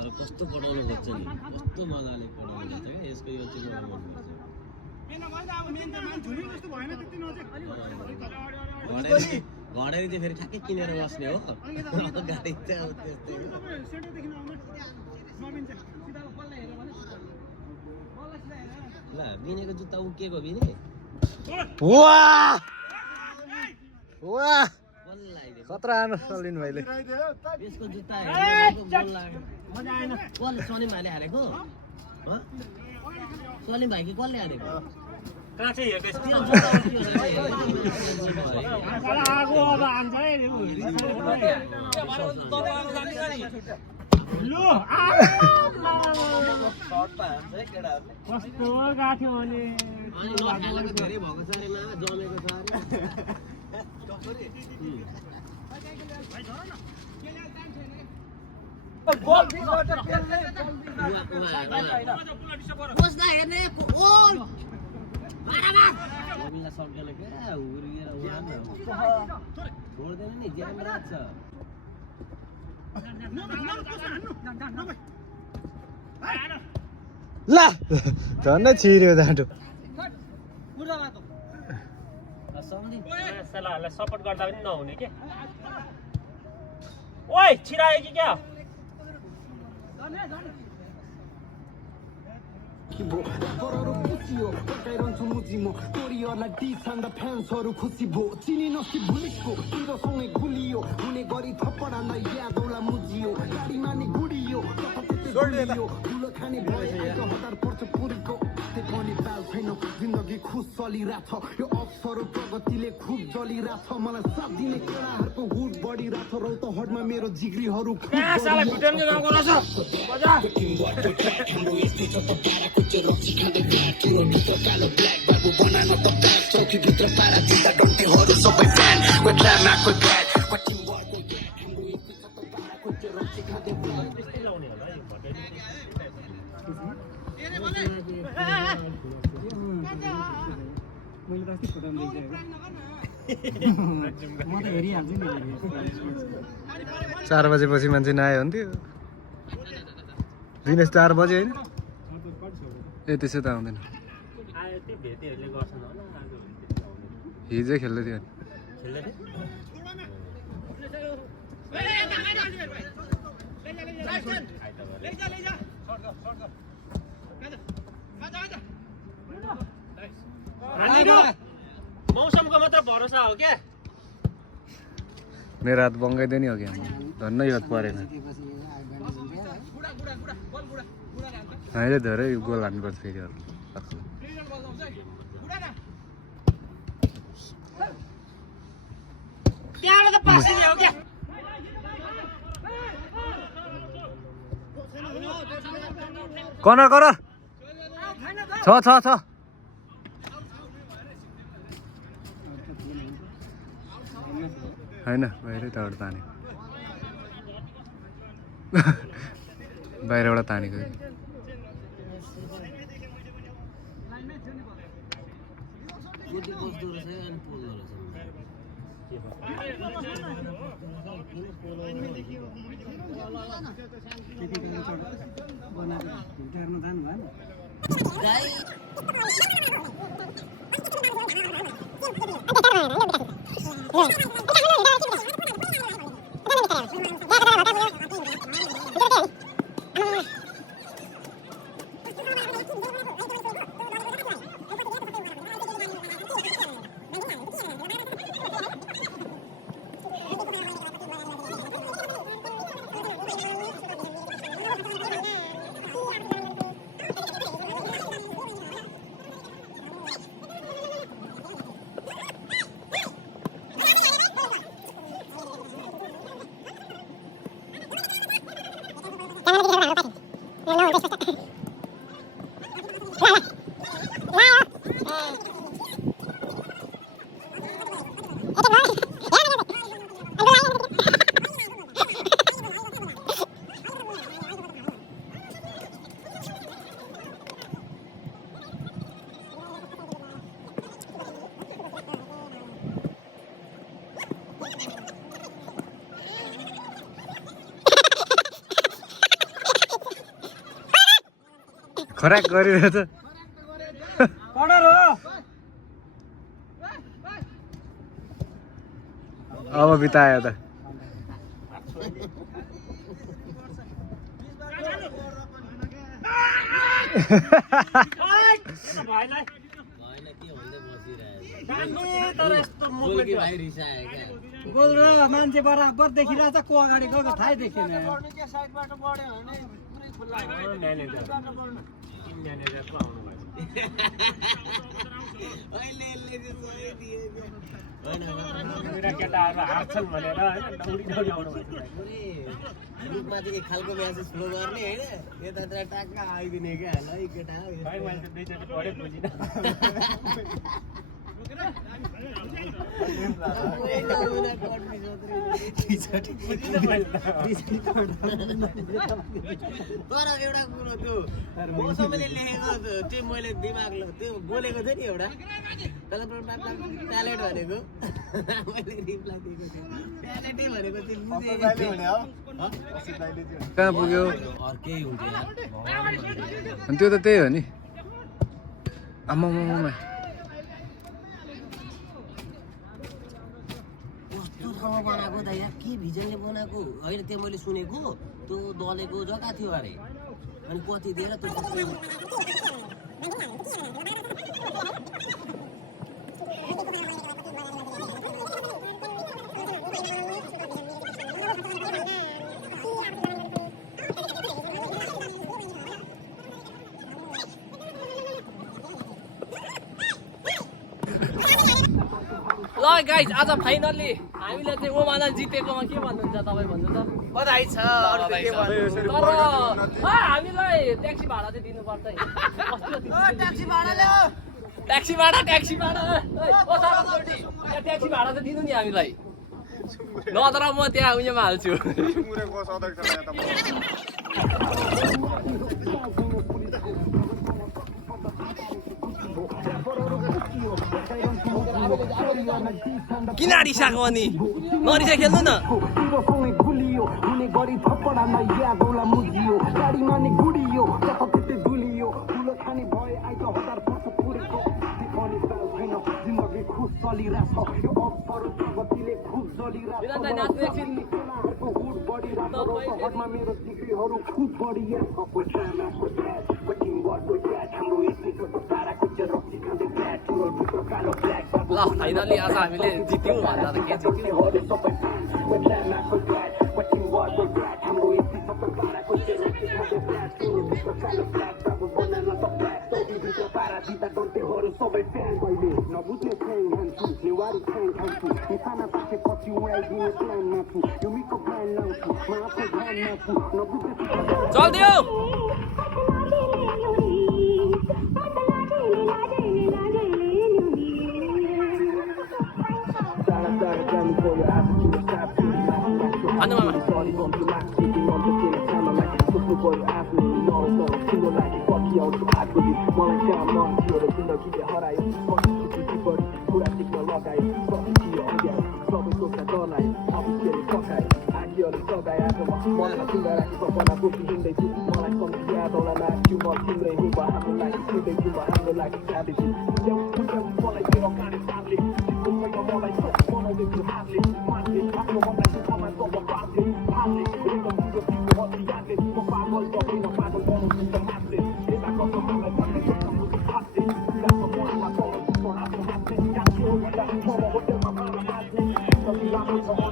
तर कस्तो पढाउनु खोज्छ नि कस्तो मजाले पढाउनु खोज्छ क्या यसको यो चाहिँ घडेरी चाहिँ फेरि ठ्याक्कै किनेर बस्ने हो गाडी चाहिँ अब त्यस्तै ल बिनेको जुत्ता उकिएको बिने वाह वाह खतरा आनु सलिन भाइले यसको जुत्ता हेर्नु बोल लाग्यो मजा आएन कसले सलिम भाइले हालेको सलिम भाइ कि कसले हालेको काठै हेर्दैछ कस्तो गाठ्यो भने नखाएको धेरै भएको छ अरे मा जमेको छ अरे हेर्ने सक्दैन क्या छोड्दैन नि ज्यान लाग्छ ला झन्डै छिर्यो जाँडो सालाहरूलाई सपोर्ट गर्दा पनि नहुने के ओइ छिरायो कि क्या फ्यान्सहरू खुसी भो चिनी नसी भुलेको तिरोसँगै गुलियो हुने गरी थप्पडामा यादौला मुजियो गाडीमा नि गुडियो ठुलो खाने भयो हजार पर्छ पुरीको त्यो पनि बाल छैन जिन्दगी खुस चलिरहेछ यो अवसर प्रगतिले खुब जलिरहेछ मलाई साथ दिने केटाहरूको हुड बढिरहेछ रौत हडमा मेरो जिग्रीहरू चौकीभित्र पारा दिँदा डन्टीहरू सबै फ्यान कोही ड्रामा कोही ब्याड कोही टिम वर्क कोही ग्याट हाम्रो यति छ त पारा कोही चाहिँ रक्सी खाँदै त्यस्तै लाउने होला यो मैले त अस्ति फोटोमा म त हेरिहाल्छु नि 4 बजेपछि मान्छे नआयो हुन्थ्यो दिनेश 4 बजे होइन ए त्यसो त आउँदैन आयो त्यो भेटेहरूले गर्छन् होला हिजो खेल्दै थियो खेल्दै मौसमको मात्र भरोसा हो क्या मेरो हात बङ्गाइदियो नि हो क्या धन्न याद परेन अहिले धेरै गोल हान्नुपर्छ फेरि अरू त्यहाँबाट त पासी ल्याऊ क्या कर्नर कर्नर छ होइन बाहिरै तबाट तानेको बाहिरबाट तानेको यति बस्दो रहेछ अनि पोल्दो खराक गरिरहेछ कर्नर हो अब बितायो त भाइलाई भएन के भन्दै बसिरहेछ जान्नु तर यस्तो गोलकी भाइ रिसायो क्या गोल र मान्छे बराबर देखिरहेछ को अगाडि गएको थाहै देखेन साइडबाट बढ्यो भने पुरै खुल्ला म्यानेजर टिम म्यानेजरको आउनु भयो अहिले यसले चाहिँ सही दिएको होइन मेरा केटाहरू हार्छन् भनेर होइन दौडी दौडी आउनु भएको पुरै ग्रुपमा चाहिँ एक खालको म्यासेज फ्लो गर्ने होइन यतातिर ट्याक्क आइदिने क्या ल केटा भाइ मैले त दुईचोटि पढेँ बुझिनँ तर एउटा कुरो त्यो मौसमले लेखेको त्यो मैले दिमाग त्यो बोलेको थिएँ नि एउटा ट्यालेन्ट भनेको मैले रिप्लाई दिएको थिएँ ट्यालेन्टै भनेको चाहिँ कहाँ पुग्यो अर्कै हुन्छ यार अनि त्यो त त्यही हो नि आम्मा कस्तो ठाउँमा बनाएको त यार के भिजनले बनाएको होइन त्यो मैले सुनेको त्यो दलेको जग्गा थियो अरे अनि कति दिएर त्यो ल गाइज आज फाइनल्ली हामीले चाहिँ ओमाना जितेकोमा के भन्नुहुन्छ तपाईँ भन्नु त बधाई छ तर हामीलाई ट्याक्सी भाडा चाहिँ दिनुपर्छ है ट्याक्सी भाडा ट्याक्सी भाडा चाहिँ दिनु नि हामीलाई नत्र म त्यहाँ उयोमा हाल्छु किन रिसाएको अनि नरिसा खेल्नु न गुलियो हुने गरी थप्पडामा यादौला मुजियो गाडीमा नि गुडियो जताततै धुलियो ठुलो खाने भए आइज हजार वर्ष पुरेको पनि छैन जिन्दगी खुस चलिरहेछ यो अप्पर गतिले खुस जलिरहेछ मेरो डिग्रीहरू खुस बढिरहेछ ल फाइनल्ली आज हामीले जित्यौँ भन्दा त के जित्यौँ चल्दियो Ano mama? Come on,